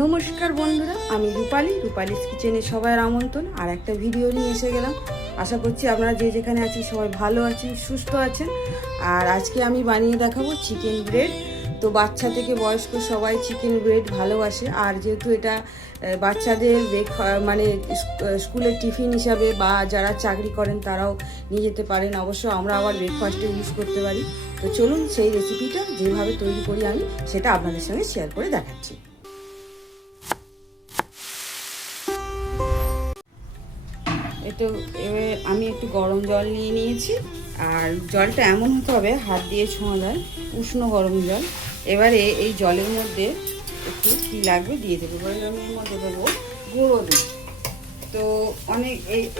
নমস্কার বন্ধুরা, আমি রূপালিস কিচেনে সবাই আমন্ত্রণ আর একটা ভিডিও নিয়ে এসে গেলাম। আশা করছি আপনারা যে যেখানে আছেন সবাই ভালো আছেন, সুস্থ আছেন। আর আজকে আমি বানিয়ে দেখাবো চিকেন ব্রেড। তো বাচ্চা থেকে বয়স্ক সবাই চিকেন ব্রেড ভালোবাসে। আর যেহেতু এটা বাচ্চাদের মানে স্কুলের টিফিন হিসাবে বা যারা চাকরি করেন তারাও নিয়ে যেতে পারেন। অবশ্য আমরা আবার ব্রেকফাস্টে ইউজ করতে পারি। তো চলুন সেই রেসিপিটা যেভাবে তৈরি করি আমি সেটা আপনাদের সঙ্গে শেয়ার করে দেখাচ্ছি। তো এবার আমি একটু গরম জল নিয়ে নিয়েছি। আর জলটা এমন হতে হবে হাত দিয়ে ছোঁয়া যায়, উষ্ণ গরম জল। এবারে এই জলের মধ্যে একটু কী লাগবে দিয়ে দেবো। এবার আমি এর মধ্যে দেবো গুঁড়ো দুধ। তো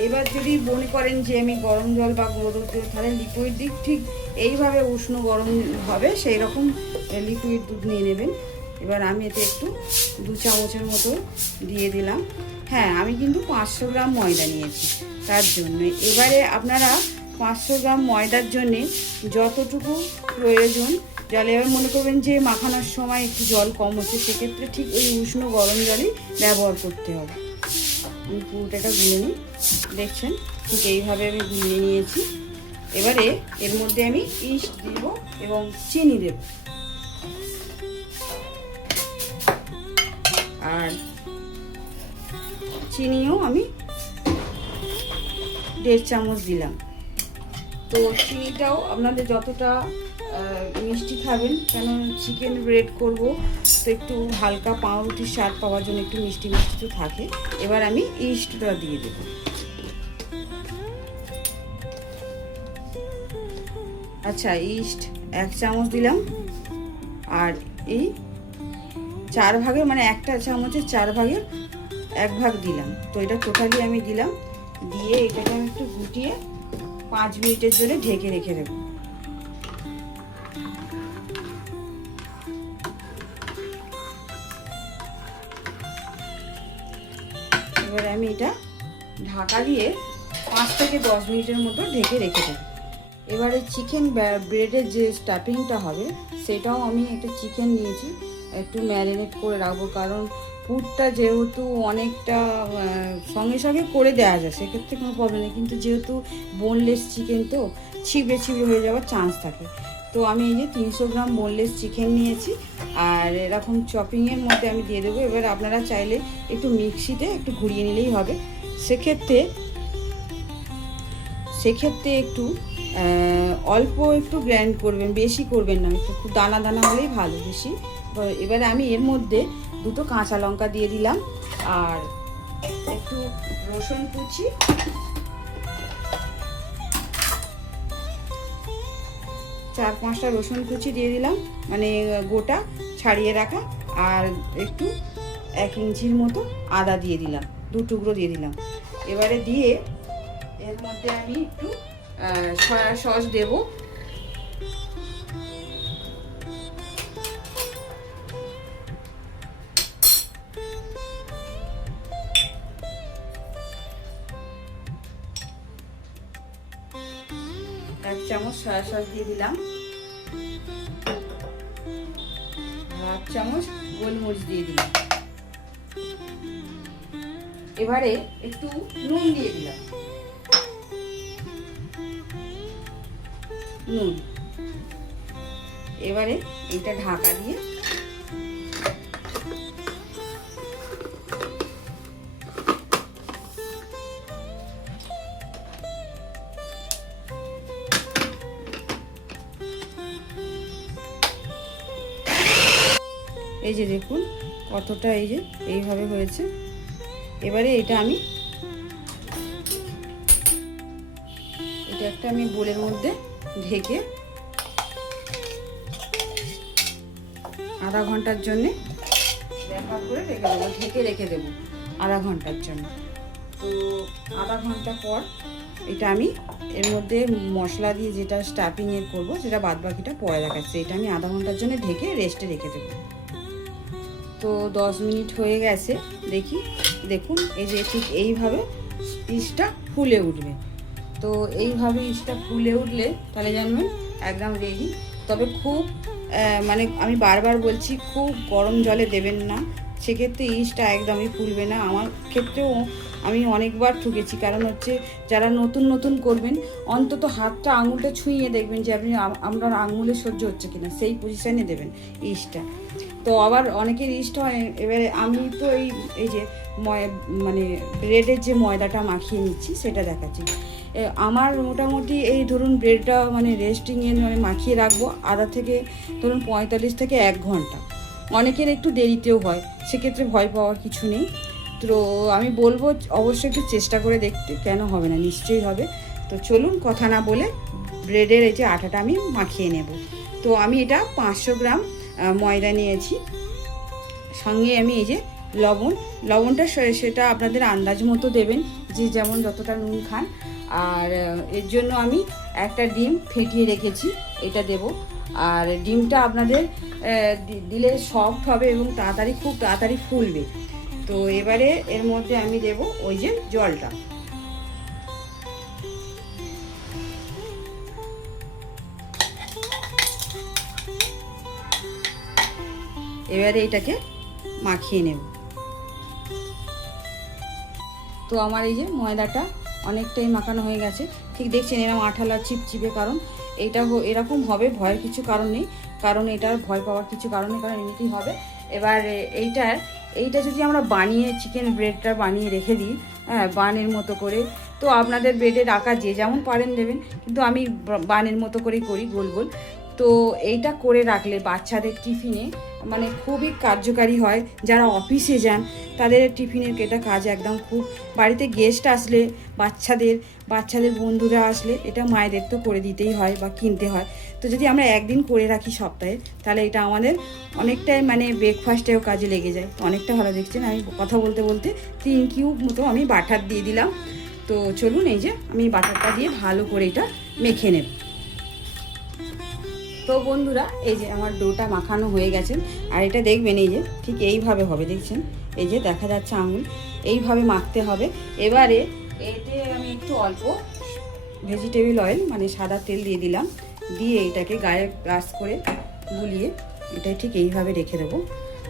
এবার যদি মনে করেন যে আমি গরম জল বা গুঁড়ো দুধ দেবো, তাহলে লিকুইড দিক ঠিক এইভাবে উষ্ণ গরম হবে সেই রকম লিকুইড দুধ নিয়ে নেবেন। এবার আমি এতে একটু 2 চামচের মতো দিয়ে দিলাম। হ্যাঁ, আমি কিন্তু 500 গ্রাম ময়দা নিয়েছি তার জন্য। এবারে আপনারা 500 গ্রাম ময়দার জন্যে যতটুকু প্রয়োজন জল, এবার মনে করবেন যে মাখানোর সময় একটু জল কম হচ্ছে, সেক্ষেত্রে ঠিক ওই উষ্ণ গরম জলই ব্যবহার করতে হবে। আমি পুরোটা গুলে নিই, দেখছেন ঠিক এইভাবে আমি গুলিয়ে নিয়েছি। এবারে এর মধ্যে আমি ইস্ট দেব এবং চিনি দেব। আর চিনিও আমি 1.5 চামচ দিলাম। তো চিনিটাও আপনাদের যতটা মিষ্টি খাবেন, কেন চিকেন ব্রেড করব তো একটু হালকা পাউরুটির স্বাদ পাওয়ার জন্য একটু মিষ্টি মিষ্টি তো থাকে। এবার আমি ইস্টটা দিয়ে দেব। আচ্ছা, ইস্ট 1 চামচ দিলাম। আর এই 4 ভাগের মানে একটা চামচের 4 ভাগের 1 ভাগ দিলাম। তো এটা টোটালি আমি দিলাম। দিয়ে এটাকে আমি একটু গুটিয়ে 5 মিনিটের জন্য ঢেকে রেখে দেবো। এবার আমি এটা ঢাকা দিয়ে 5 থেকে 10 মিনিটের মতো ঢেকে রেখে দেবো। এবারে চিকেন ব্রেডের যে স্টাফিংটা হবে সেটাও আমি একটা চিকেন নিয়েছি, একটু ম্যারিনেট করে রাখবো। কারণ পুরটা যেহেতু অনেকটা সঙ্গে সঙ্গে করে দেওয়া যায়, সেক্ষেত্রে কোনো প্রবলেম নেই। কিন্তু যেহেতু বোনলেস চিকেন তো ছিবড়ে ছিবড়ে হয়ে যাওয়ার চান্স থাকে। তো আমি এই যে 300 গ্রাম বোনলেস চিকেন নিয়েছি আর এরকম চপিংয়ের মধ্যে আমি দিয়ে দেবো। এবার আপনারা চাইলে একটু মিক্সিতে একটু ঘুরিয়ে নিলেই হবে। সেক্ষেত্রে একটু অল্প একটু গ্রাইন্ড করবেন, বেশি করবেন না, একটু দানা দানা হলেই ভালো বেশি। এবারে আমি এর মধ্যে 2টো কাঁচা লঙ্কা দিয়ে দিলাম আর একটু রসুন কুচি, 4-5টা রসুন কুচি দিয়ে দিলাম, মানে গোটা ছাড়িয়ে রাখা। আর একটু 1 ইঞ্চির মতো আদা দিয়ে দিলাম, 2 টুকরো দিয়ে দিলাম। এবারে দিয়ে এর মধ্যে আমি একটু সয়া সস দেবো। এক চামচ সয়া সস দিয়ে দিলাম। 1/2 চামচ গোলমরিচ দিয়ে দিলাম। এবারে একটু নুন দিয়ে দিলাম, নুন। এবারে এটা ঢাকা দিয়ে এই যে দেখুন কতটা, এই যে এইভাবে হয়েছে। এবারে এটা একটা আমি বোলের মধ্যে ঢেকে আধা ঘন্টার জন্যে র্যাপ করে রেখে দেবো, ঢেকে রেখে দেবো আধা ঘন্টার জন্য। তো আধা ঘন্টা পর এটা আমি এর মধ্যে মশলা দিয়ে যেটা স্টাফিংয়ের করবো সেটা বাদ বাকিটা পরে দেখাচ্ছি। এটা আমি আধা ঘন্টার জন্য ঢেকে রেস্টে রেখে দেবো। তো 10 মিনিট হয়ে গেছে, দেখুন এই যে ঠিক এইভাবে পিসটা ফুলে উঠবে। তো এইভাবে ইস্টটা ফুলে উঠলে তাহলে জানবেন একদম রেডি। তবে খুব মানে আমি বারবার বলছি, খুব গরম জলে দেবেন না, সেক্ষেত্রে ইস্টটা একদমই ফুলবে না। আমার ক্ষেত্রেও আমি অনেকবার ঠকেছি, কারণ হচ্ছে যারা নতুন নতুন করবেন অন্তত হাতটা আঙুলটা ছুঁয়ে দেখবেন যে আপনি আপনার আঙুলে সহ্য হচ্ছে কিনা, সেই পজিশানে দেবেন ইস্টটা। তো আবার অনেকের ইস্ট হয়। এবারে আমি তো এই যে মানে ব্রেডের যে ময়দাটা মাখিয়ে নিচ্ছি সেটা দেখাচ্ছি। আমার মোটামুটি এই ধরুন ব্রেডটা মানে রেস্টিংয়ে মানে মাখিয়ে রাখবো আধা থেকে ধরুন 45 থেকে 1 ঘন্টা। অনেকের একটু দেরিতেও হয়, সেক্ষেত্রে ভয় পাওয়ার কিছু নেই। তো আমি বলবো অবশ্যই একটু চেষ্টা করে দেখতে, কেন হবে না, নিশ্চয়ই হবে। তো চলুন কথা না বলে ব্রেডের এই যে আটাটা আমি মাখিয়ে নেব। তো আমি এটা 500 গ্রাম ময়দা নিয়েছি, সঙ্গে আমি এই যে লবণটা সেটা আপনাদের আন্দাজ মতো দেবেন, যে যেমন যতটা নুন খান। আর এর জন্য আমি একটা ডিম ফেটিয়ে রেখেছি, এটা দেব। আর ডিমটা আপনাদের দিলে সফট হবে এবং খুব তাড়াতাড়ি ফুলবে। তো এবারে এর মধ্যে আমি দেব ওই যে জলটা। এবারে এটাকে মাখিয়ে নেব। তো আমার এই যে ময়দাটা অনেকটাই মাখানো হয়ে গেছে, ঠিক দেখছেন এরকম আঠালা চিপচিপে, কারণ এইটা এরকম হবে, ভয়ের কিছু কারণ নেই, কারণ এটার ভয় পাওয়ার কিছু কারণ নেই, কারণ এমনিতেই হবে। এবার এইটা যদি আমরা বানিয়ে চিকেন ব্রেডটা বানিয়ে রেখে দিই, হ্যাঁ, বানের মতো করে, তো আপনাদের ব্রেডের আকার যে যেমন পারেন দেবেন, কিন্তু আমি বানের মতো করেই করি, গোল গোল। তো এইটা করে রাখলে বাচ্চাদের টিফিনে মানে খুবই কার্যকারী হয়। যারা অফিসে যান তাদের টিফিনের এটা কাজ একদম খুব, বাড়িতে গেস্ট আসলে, বাচ্চাদের বন্ধুরা আসলে এটা মায়েদের তো করে দিতেই হয় বা কিনতে হয়। তো যদি আমরা একদিন করে রাখি সপ্তাহে, তাহলে এটা আমাদের অনেকটাই মানে ব্রেকফাস্টেও কাজে লেগে যায়। অনেকটা ভালো। দেখছেন আমি কথা বলতে বলতে 3 কিউব মতো আমি বাটার দিয়ে দিলাম। তো চলুন এই যে আমি বাটারটা দিয়ে ভালো করে এটা মেখে নেব। তো বন্ধুরা এই যে আমার ডোটা মাখানো হয়ে গেছে, আর এটা দেখবেন এই যে ঠিক এইভাবে হবে, দেখছেন এই যে দেখা যাচ্ছে আঙুল, এইভাবে মাখতে হবে। এবারে এতে আমি একটু অল্প ভেজিটেবল অয়েল মানে সাদা তেল দিয়ে দিলাম, দিয়ে এটাকে গায়ে ব্রাশ করে গুলিয়ে এটা ঠিক এইভাবে রেখে দেবো,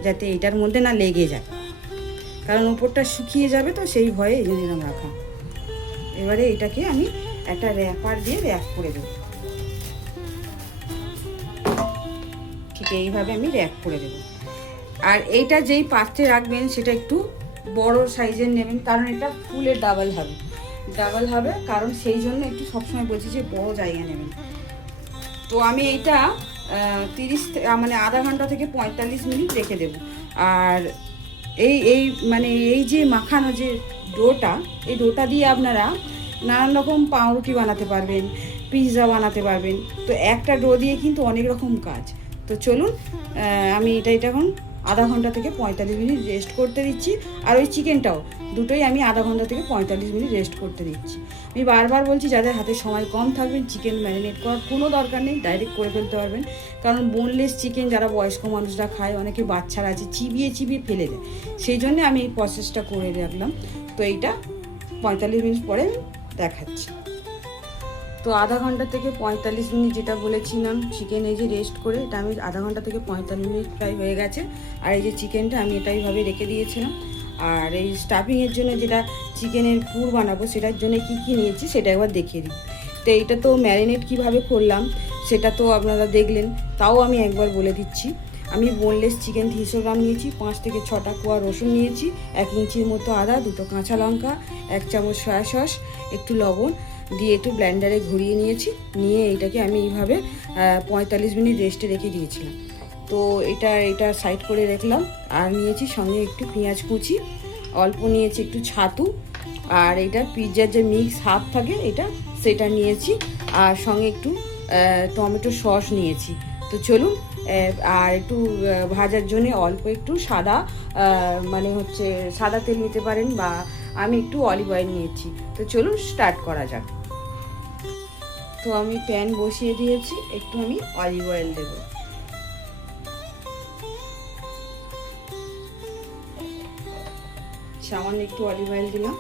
যাতে এটার মধ্যে না লেগে যায়, কারণ উপরটা শুকিয়ে যাবে, তো সেই ভয়ে এই জন্য রাখা। এবারে এটাকে আমি একটা র্যাপার দিয়ে র্যাপ করে দেবো, ঠিক এইভাবে আমি র্যাপ করে দেবো। আর এইটা যেই পাত্রে রাখবেন সেটা একটু বড় সাইজের নেবেন, কারণ এটা ফুলের ডাবল হবে, কারণ সেই জন্য একটু সবসময় বলছি যে বড় জায়গা নেবেন। তো আমি এইটা 30 মানে আধা ঘন্টা থেকে 45 মিনিট রেখে দেব। আর এই যে মাখানো যে ডোটা, এই ডোটা দিয়ে আপনারা নানান রকম পাউরুটি বানাতে পারবেন, পিৎজা বানাতে পারবেন। তো একটা ডো দিয়ে কিন্তু অনেক রকম কাজ। তো চলুন আমি এটা এখন আধা ঘন্টা থেকে 45 মিনিট রেস্ট করতে দিচ্ছি। আর ওই চিকেনটাও দুটোই আমি আধা ঘন্টা থেকে 45 মিনিট রেস্ট করতে দিচ্ছি। আমি বারবার বলছি, যাদের হাতে সময় কম থাকবেন, চিকেন ম্যারিনেট করার কোনো দরকার নেই, ডাইরেক্ট করে ফেলতে পারবেন। কারণ বোনলেস চিকেন যারা বয়স্ক মানুষরা খায়, অনেকে বাচ্চারা আছে, চিবিয়ে ফেলে দেয়, সেই জন্য আমি এই প্রসেসটা করে রাখলাম। তো এইটা 45 মিনিট পরে দেখাচ্ছি। তো আধা ঘন্টা থেকে 45 মিনিট যেটা বলেছিলাম চিকেন এই যে রেস্ট করে, এটা আমি আধা ঘন্টা থেকে 45 মিনিট প্রায় হয়ে গেছে। আর এই যে চিকেনটা আমি এইভাবে রেখে দিয়েছিলাম। আর এই স্টাফিংয়ের জন্য যেটা চিকেনের পুর বানাবো, সেটার জন্য কি নিয়েছি সেটা একবার দেখিয়ে দিই। তো এইটা তো ম্যারিনেট কিভাবে করলাম সেটা তো আপনারা দেখলেন, তাও আমি একবার বলে দিচ্ছি। আমি বোনলেস চিকেন 300 গ্রাম নিয়েছি, 5 থেকে 6টা কোয়া রসুন নিয়েছি, 1 ইঞ্চির মতো আদা, 2টো কাঁচা লঙ্কা, 1 চামচ সয়া সস, একটু লবণ দিয়ে একটু ব্লেন্ডারে ঘুরিয়ে নিয়েছি। নিয়ে এটাকে আমি এইভাবে 45 মিনিট রেস্টে রেখে দিয়েছিলাম। তো এটা সাইড করে রাখলাম। আর নিয়েছি সঙ্গে একটু পেঁয়াজ কুচি, অল্প নিয়েছি একটু ছাতু, আর এটা পিৎজার যে মিক্স হাফ থাকে সেটা নিয়েছি, আর সঙ্গে একটু টমেটো সস নিয়েছি। তো চলুন, আর একটু ভাজার জন্য অল্প একটু সাদা তেল নিতে পারেন, বা আমি একটু অলিভ অয়েল নিয়েছি। তো চলুন স্টার্ট করা যাক। তো আমি প্যান বসিয়ে দিয়েছি, একটু আমি অলিভ অয়েল দেব। সামান্য একটু অলিভ অয়েল দিলাম।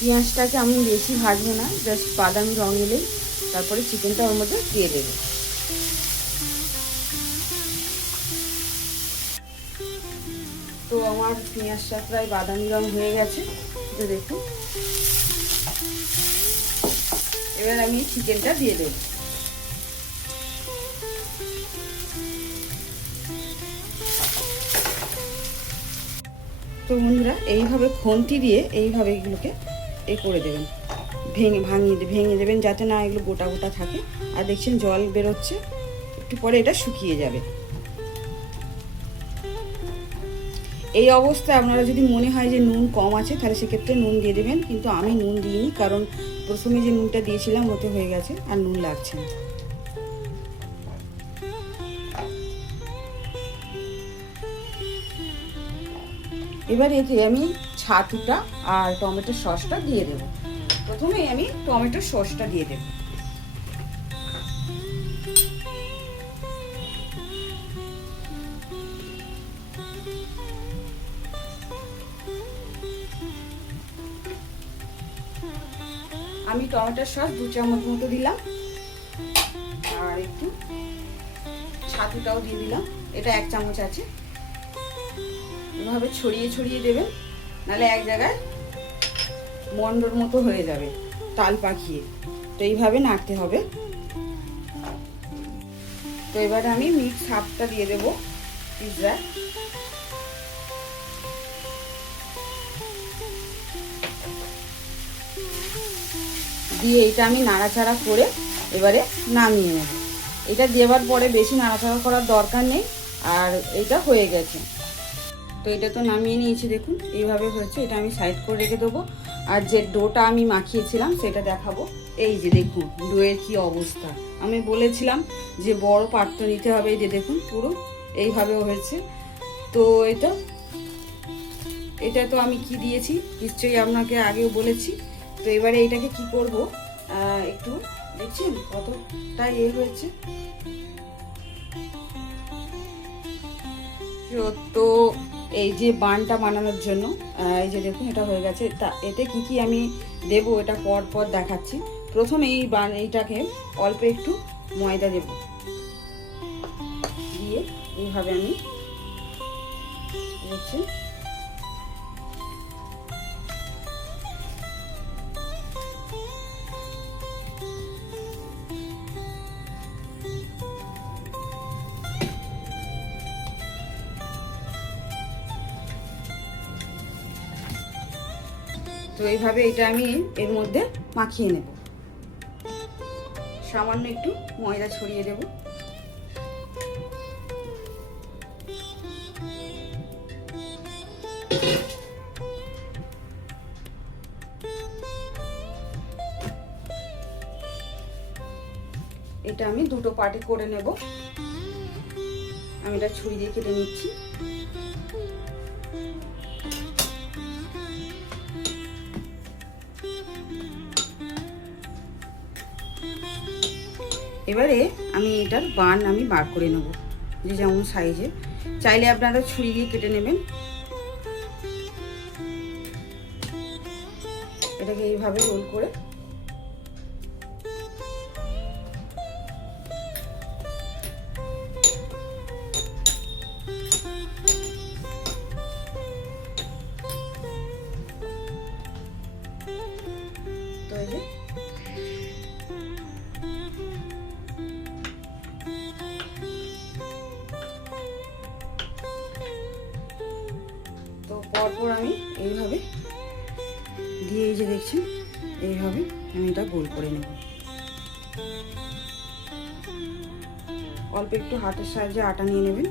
পেঁয়াজটাকে আমি বেশি ভাজবো না, জাস্ট বাদামি রঙ এলেই তারপরে চিকেনটা ওর মধ্যে দিয়ে দেবো। তো আমার পেঁয়াজটা প্রায় বাদামি রঙ হয়ে গেছে, তো দেখুন। এবার আমি চিকেনটা দিয়ে দেব। তো বন্ধুরা এইভাবে খুন্তি দিয়ে এইভাবে এগুলোকে করে দেবেন, ভেঙে দেবেন যাতে না এগুলো গোটা গোটা থাকে। আর দেখছেন জল বেরোচ্ছে, একটু পরে এটা শুকিয়ে যাবে। এই অবস্থায় আপনারা যদি মনে হয় যে নুন কম আছে তাহলে সেক্ষেত্রে নুন দিয়ে দেবেন, কিন্তু আমি নুন দিইনি, কারণ প্রথমে যে নুনটা দিয়েছিলাম ওতে হয়ে গেছে, আর নুন লাগছে না। এবার এতে আমি ছাতুটা আর টমেটোর সসটা দিয়ে দেব। প্রথমে আমি টমেটোর সসটা দিয়ে দেব। আমি টমেটোর সস 2 চামচ মতো দিলাম, আর একটু ছাতুটাও দিয়ে দিলাম, এটা 1 চামচ আছে। এভাবে ছড়িয়ে ছড়িয়ে দেবেন, নাহলে এক জায়গায় মন্ডর মতো হয়ে যাবে তাল পাখিয়ে। তো এইভাবে নাড়তে হবে। তো এবার আমি মিক্স হাফটা দিয়ে দেব পিৎজা। দিয়ে এটা আমি নাড়াচাড়া করে এবারে নামিয়ে নেব। এটা দেওয়ার পরে বেশি নাড়াচাড়া করার দরকার নেই, আর এটা হয়ে গেছে। তো এটা তো নামিয়ে নিয়েছি, দেখুন এইভাবে হয়েছে। এটা আমি সাইড করে রেখে দেবো। আর যে ডোটা আমি মাখিয়েছিলাম সেটা দেখাবো। এই যে দেখুন ডোয়ের কি অবস্থা। আমি বলেছিলাম যে বড় পাত্র নিতে হবে। এই যে দেখুন পুরো এইভাবে হয়েছে। তো এটা তো আমি কি দিয়েছি নিশ্চয়ই আপনাকে আগেও বলেছি। তো এবারে এইটাকে কি করব, একটু দেখছেন কতটা হয়েছে। তো এই যে বানটা বানানোর জন্য এই যে দেখুন এটা হয়ে গেছে। তা এতে কি কি আমি দেব এটা পর পর দেখাচ্ছি। প্রথমে এইটাকে অল্প একটু ময়দা দেব, দিয়ে এইভাবে আমি দেখছেন তো এইভাবে এটা আমি এর মধ্যে মাখিয়ে নেব। সামান্য একটু ময়দা ছড়িয়ে দেব। এটা আমি দুটো পার্টে করে নেব। আমি এটা ছুরি দিয়ে কেটে নিচ্ছি। এবারে আমি এটার বান আমি বার করে নেব, যে যেমন সাইজে। চাইলে আপনারা ছুরি দিয়ে কেটে নেবেন। এটাকে এইভাবে রোল করে তো এই যে পরপর আমি এইভাবে দিয়ে এই যে দেখছেন এইভাবে আমি এটা গোল করে নেব। অল্প একটু হাতের সাহায্যে আটা নিয়ে নেবেন,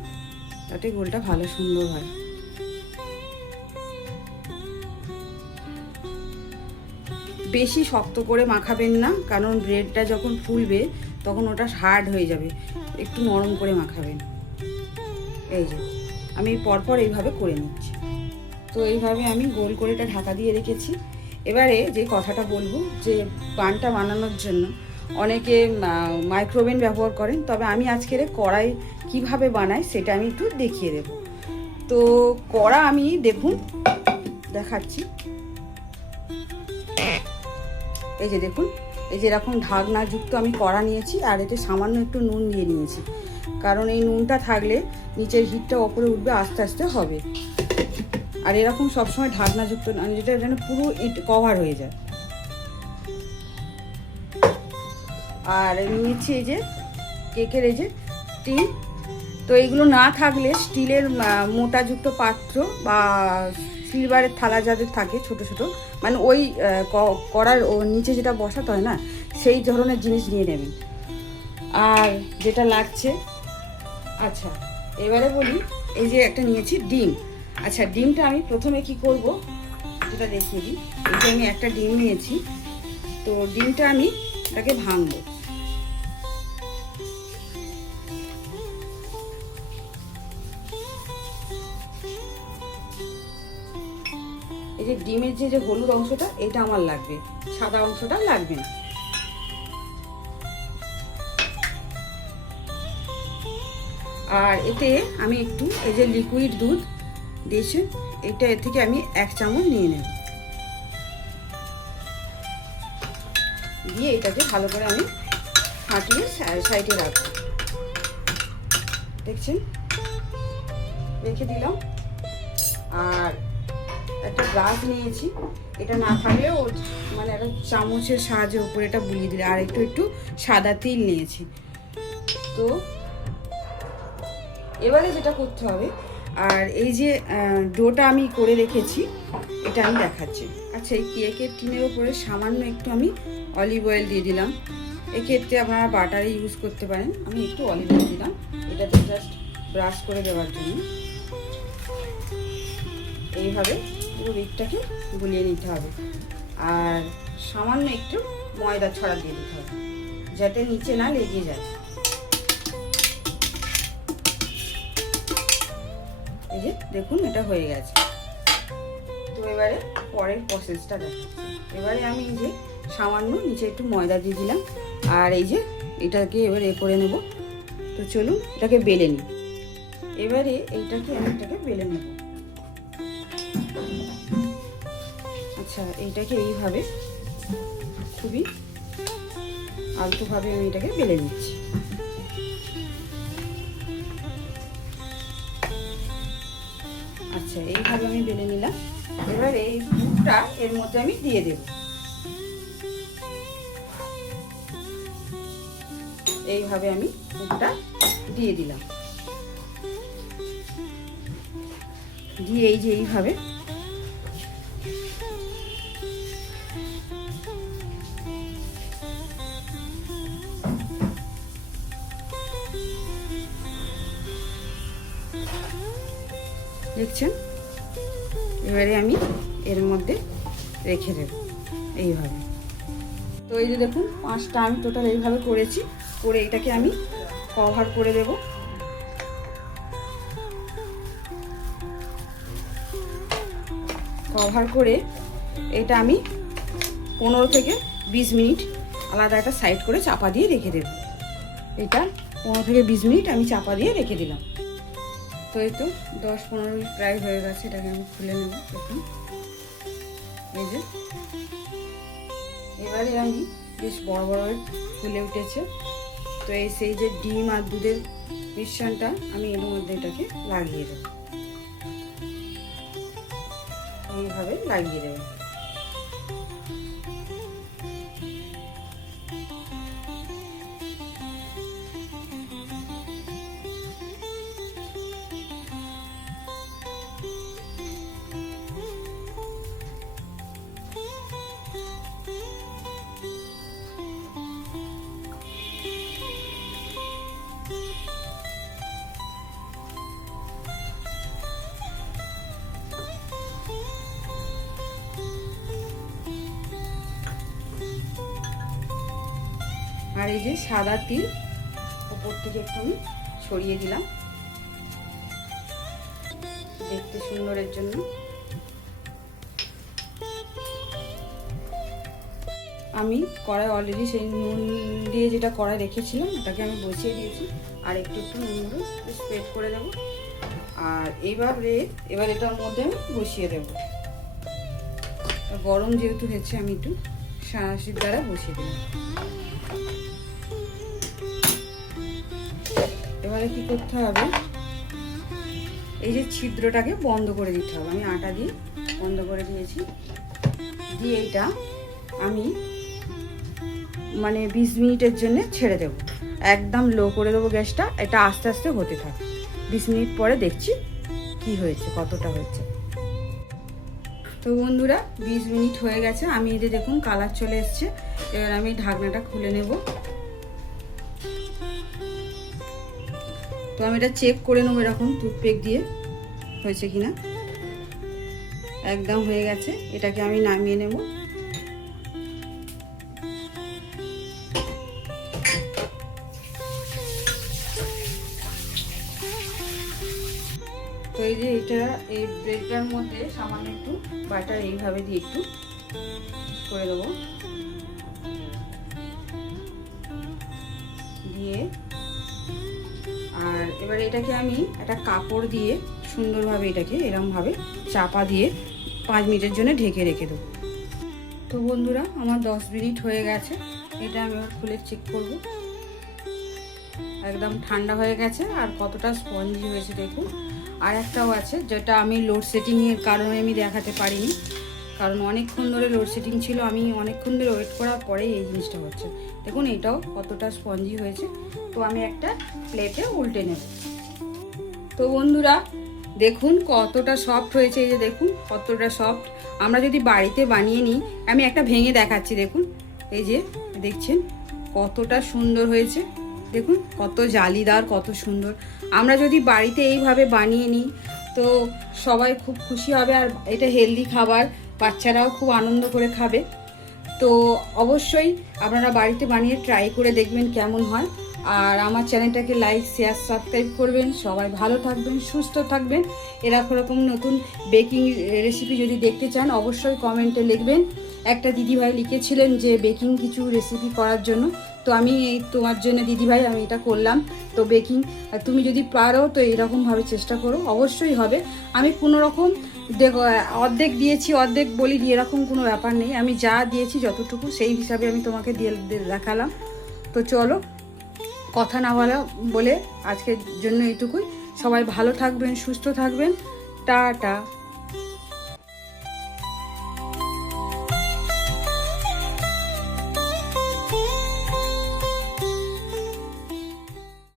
তাতে গোলটা ভালো সুন্দর হয়। বেশি শক্ত করে মাখাবেন না, কারণ ব্রেডটা যখন ফুলবে তখন ওটা হার্ড হয়ে যাবে। একটু নরম করে মাখাবেন। এই যে আমি পরপর এইভাবে করে নিচ্ছি। তো এইভাবে আমি গোল করে এটা ঢাকা দিয়ে রেখেছি। এবারে যে কথাটা বলবো, যে বানটা বানানোর জন্য অনেকে মাইক্রোওভেন ব্যবহার করেন, তবে আমি আজকের কড়াই কিভাবে বানাই সেটা আমি একটু দেখিয়ে দেব। তো কড়া আমি দেখুন দেখাচ্ছি। এই যে দেখুন, এই যে এরকম ঢাকনাযুক্ত আমি কড়া নিয়েছি, আর এতে সামান্য একটু নুন দিয়ে নিয়েছি, কারণ এই নুনটা থাকলে নিচের হিটটা ওপরে উঠবে, আস্তে আস্তে হবে। আর এরকম সবসময় ঢাকনাযুক্ত, যেটা যেন পুরো কভার হয়ে যায়। আর নিয়েছি এই যে কেকের এই যে টিন, তো এইগুলো না থাকলে স্টিলের মোটাযুক্ত পাত্র বা সিলভারের থালা যাদের থাকে ছোট ছোট, মানে ওই কড়ার ও নিচে যেটা বসাতে হয় না, সেই ধরনের জিনিস নিয়ে নেবেন। আর যেটা লাগছে, আচ্ছা এবারে বলি, এই যে একটা নিয়েছি ডিম। আচ্ছা ডিমটা আমি প্রথমে কি করব যেটা দেখিয়ে দিই। এই যে আমি একটা ডিম নিয়েছি, তো ডিমটা আমি এটাকে ভাঙবো। এই যে ডিমের যে হলুদ অংশটা, এটা আমার লাগবে, সাদা অংশটা লাগবে না। আর এতে আমি একটু এই যে লিকুইড দুধ দিয়েছি, এটা এর থেকে আমি 1 চামচ নিয়ে নেব, দিয়ে এটাকে ভালো করে আমি ফাটিয়ে সাইডে রাখবো। দেখছেন, রেখে দিলাম। আর একটা ব্রাশ নিয়েছি, এটা না থাকলেও মানে একটা চামচের সাহায্যে উপরে এটা বুলিয়ে দিলে, আর একটু সাদা তিল নিয়েছি। তো এবারে যেটা করতে হবে, আর এই যে ডোটা আমি করে রেখেছি, এটা আমি দেখাচ্ছি। আচ্ছা এই কেকের টিনের উপরে সামান্য একটু আমি অলিভ অয়েল দিয়ে দিলাম। এক্ষেত্রে আপনারা বাটারে ইউজ করতে পারেন, আমি একটু অলিভ অয়েল দিলাম এটাতে জাস্ট ব্রাশ করে দেওয়ার জন্য। এইভাবে পুরো দিকটাকে গুলিয়ে নিতে হবে। আর সামান্য একটু ময়দা ছড়া দিয়ে দিতে হবে, যাতে নিচে না লেগে যায়। এই যে দেখুন, এটা হয়ে গেছে। তো এবারে পরের প্রসেসটা দেখাচ্ছি। এবারে আমি এই যে সামান্য নিচে একটু ময়দা দিয়ে দিলাম, আর এই যে এটাকে এবার করে নেব। তো চলুন এটাকে বেলে নিই। এবারে এইটাকে আমি এটাকে বেলে নেব। আচ্ছা এইটাকে এইভাবে খুবই আলতোভাবে আমি এটাকে বেলে নিচ্ছি। আচ্ছা এইভাবে আমি বেলে নিলাম। এবার এই দুধটা এর মধ্যে আমি দিয়ে দেব। এইভাবে আমি দুধটা দিয়ে দিলাম, দিয়ে এই যে এইভাবে দেখছেন, এবারে আমি এর মধ্যে রেখে দেব এইভাবে। তো এই যে দেখুন 5টা আমি টোটাল এইভাবে করেছি, করে এটাকে আমি কভার করে দেব। কভার করে এটা আমি 15 থেকে 20 মিনিট আলাদা একটা সাইড করে চাপা দিয়ে রেখে দেব। এটা 15 থেকে 20 মিনিট আমি চাপা দিয়ে রেখে দিলাম। তো এই তো 10-15 মিনিট প্রায় হয়ে গেছে, এটাকে আমি খুলে নেব। দেখুন এই যে এবারে আমি বেশ বড় বড় ফুলে উঠেছে। তো এই সেই যে ডিম আর দুধের মিশ্রণটা আমি এর মধ্যে এটাকে লাগিয়ে দেব, এইভাবে লাগিয়ে দেব। আর এই যে সাদা তিল উপর থেকে একটু আমি ছড়িয়ে দিলাম দেখতে সুন্দরের জন্য। আমি কড়াই অলরেডি সেই নুন দিয়ে যেটা কড়াই রেখেছিলাম ওটাকে আমি বসিয়ে দিয়েছি, আর একটু নুন স্প্রেড করে দেবো। আর এবার এটার মধ্যে আমি বসিয়ে দেবো। গরম যেহেতু হয়েছে আমি একটু সাঁড়াশির দ্বারা বসিয়ে দিলাম। এবারে কি করতে হবে, এই যে ছিদ্রটাকে বন্ধ করে দিতে হবে। আমি আটা দিয়ে বন্ধ করে দিয়েছি। দিয়ে এইটা আমি মানে 20 মিনিটের জন্য ছেড়ে দেব। একদম লো করে দেবো গ্যাসটা। এটা আস্তে আস্তে হতে থাকে। 20 মিনিট পরে দেখছি কি হয়েছে, কতটা হয়েছে। তো বন্ধুরা 20 মিনিট হয়ে গেছে। আমি এই যে দেখুন কালার চলে এসছে। এবার আমি ঢাকনাটা খুলে নেব। তো আমি এটা চেক করে নেবো এরকম টুথপিক দিয়ে হয়েছে কিনা। একদম হয়ে গেছে। এটাকে আমি নামিয়ে নেব। তো এই যে এটা এই ব্রেডটার মধ্যে সামান্য একটু বাটার এইভাবে দিয়ে একটু করে দেবো। দিয়ে আর এবার এটাকে আমি একটা কাপড় দিয়ে সুন্দরভাবে এটাকে এরকমভাবে চাপা দিয়ে 5 মিনিটের জন্য ঢেকে রেখে দেবো। তো বন্ধুরা আমার 10 মিনিট হয়ে গেছে। এটা আমি এবার খুলে চেক করব। একদম ঠান্ডা হয়ে গেছে। আর কতটা স্পঞ্জি হয়েছে দেখুন। আর একটাও আছে যেটা আমি লোডশেডিংয়ের কারণে আমি দেখাতে পারিনি, কারণ অনেকক্ষণ ধরে লোডশেডিং ছিল। আমি অনেকক্ষণ ধরে ওয়েট করার পরেই এই জিনিসটা হচ্ছে। দেখুন এটাও কতটা স্পঞ্জি হয়েছে। তো আমি একটা প্লেটে উল্টে নেব। তো বন্ধুরা দেখুন কতটা সফট হয়েছে। এই যে দেখুন কতটা সফট। আমরা যদি বাড়িতে বানিয়ে নিই, আমি একটা ভেঙে দেখাচ্ছি। দেখুন এই যে দেখছেন কতটা সুন্দর হয়েছে। দেখুন কত জালিদার, কত সুন্দর। আমরা যদি বাড়িতে এইভাবে বানিয়ে নিই তো সবাই খুব খুশি হবে। আর এটা হেলদি খাবার, বাচ্চারাও খুব আনন্দ করে খাবে। তো অবশ্যই আপনারা বাড়িতে বানিয়ে ট্রাই করে দেখবেন কেমন হয়। আর আমার চ্যানেলটাকে লাইক, শেয়ার, সাবস্ক্রাইব করবেন। সবাই ভালো থাকবেন, সুস্থ থাকবেন। এরকম নতুন বেকিং রেসিপি যদি দেখতে চান অবশ্যই কমেন্টে লিখবেন। একটা দিদিভাই লিখেছিলেন যে বেকিং কিছু রেসিপি করার জন্য। তো আমি এই তোমার জন্য দিদিভাই আমি এটা করলাম। তো বেকিং তুমি যদি পারো তো এরকমভাবে চেষ্টা করো, অবশ্যই হবে। আমি কোনো রকম দেখো অর্ধেক দিয়েছি অর্ধেক বলিনি, এরকম কোনো ব্যাপার নেই। আমি যা দিয়েছি যতটুকু সেই হিসাবে আমি তোমাকে দিয়ে দেখালাম। তো চলো কথা না বলে আজকের জন্য এইটুকুই। সবাই ভালো থাকবেন, সুস্থ থাকবেন। টাটা।